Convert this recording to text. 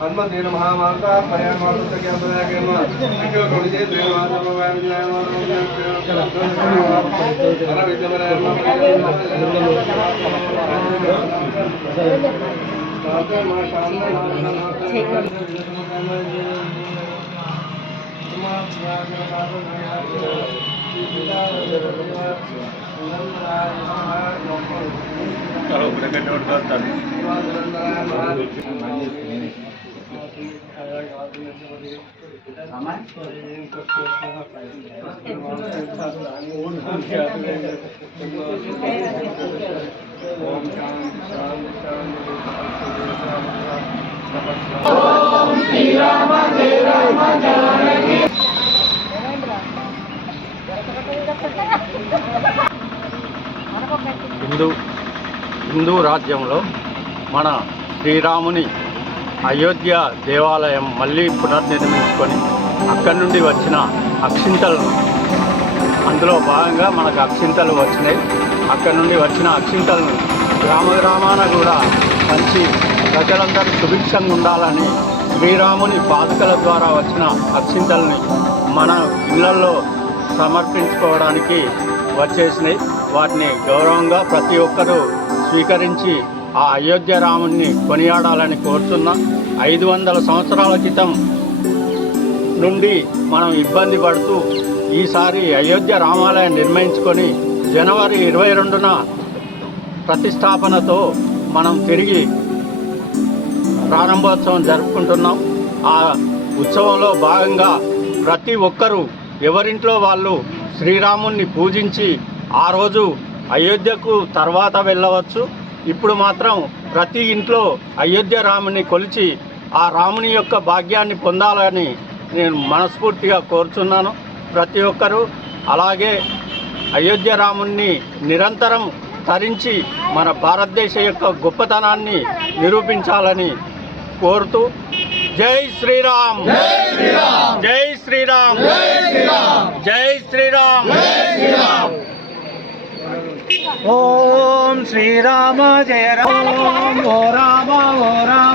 हनुमंत महामाता హిందూ రాజ్యంలో మన శ్రీరాముని అయోధ్య దేవాలయం మళ్ళీ పునర్నిర్మించుకొని అక్కడి నుండి వచ్చిన అక్షింతలను, అందులో భాగంగా మనకు అక్షింతలు వచ్చినాయి. అక్కడి నుండి వచ్చిన అక్షింతలను గ్రామాన కూడా మంచి ప్రజలందరూ సుభిక్షంగా ఉండాలని శ్రీరాముని పాదుకల ద్వారా వచ్చిన అక్షింతల్ని మన ఇళ్లలో సమర్పించుకోవడానికి వచ్చేసినాయి. వాటిని గౌరవంగా ప్రతి ఒక్కరూ స్వీకరించి ఆ అయోధ్య రాముడిని కొనియాడాలని కోరుతున్నా. 500 సంవత్సరాల క్రితం నుండి మనం ఇబ్బంది పడుతూ ఈసారి అయోధ్య రామాలయం నిర్మించుకొని జనవరి 22న ప్రతిష్టాపనతో మనం తిరిగి ప్రారంభోత్సవం జరుపుకుంటున్నాం. ఆ ఉత్సవంలో భాగంగా ప్రతి ఒక్కరూ ఎవరింట్లో వాళ్ళు శ్రీరాముణ్ణి పూజించి ఆ రోజు అయోధ్యకు తర్వాత వెళ్ళవచ్చు. ఇప్పుడు మాత్రం ప్రతి ఇంట్లో అయోధ్య రాముని కొలిచి ఆ రాముని యొక్క భాగ్యాన్ని పొందాలని నేను మనస్ఫూర్తిగా కోరుచున్నాను. ప్రతి ఒక్కరూ అలాగే అయోధ్య రాముణ్ణి నిరంతరం తరించి మన భారతదేశ యొక్క గొప్పతనాన్ని నిరూపించాలని కోరుతూ జై శ్రీరామ్, జై శ్రీరామ్, జై శ్రీరామ్. ఓం శ్రీరామ జయ రామ, ఓ రామ ఓ రామ.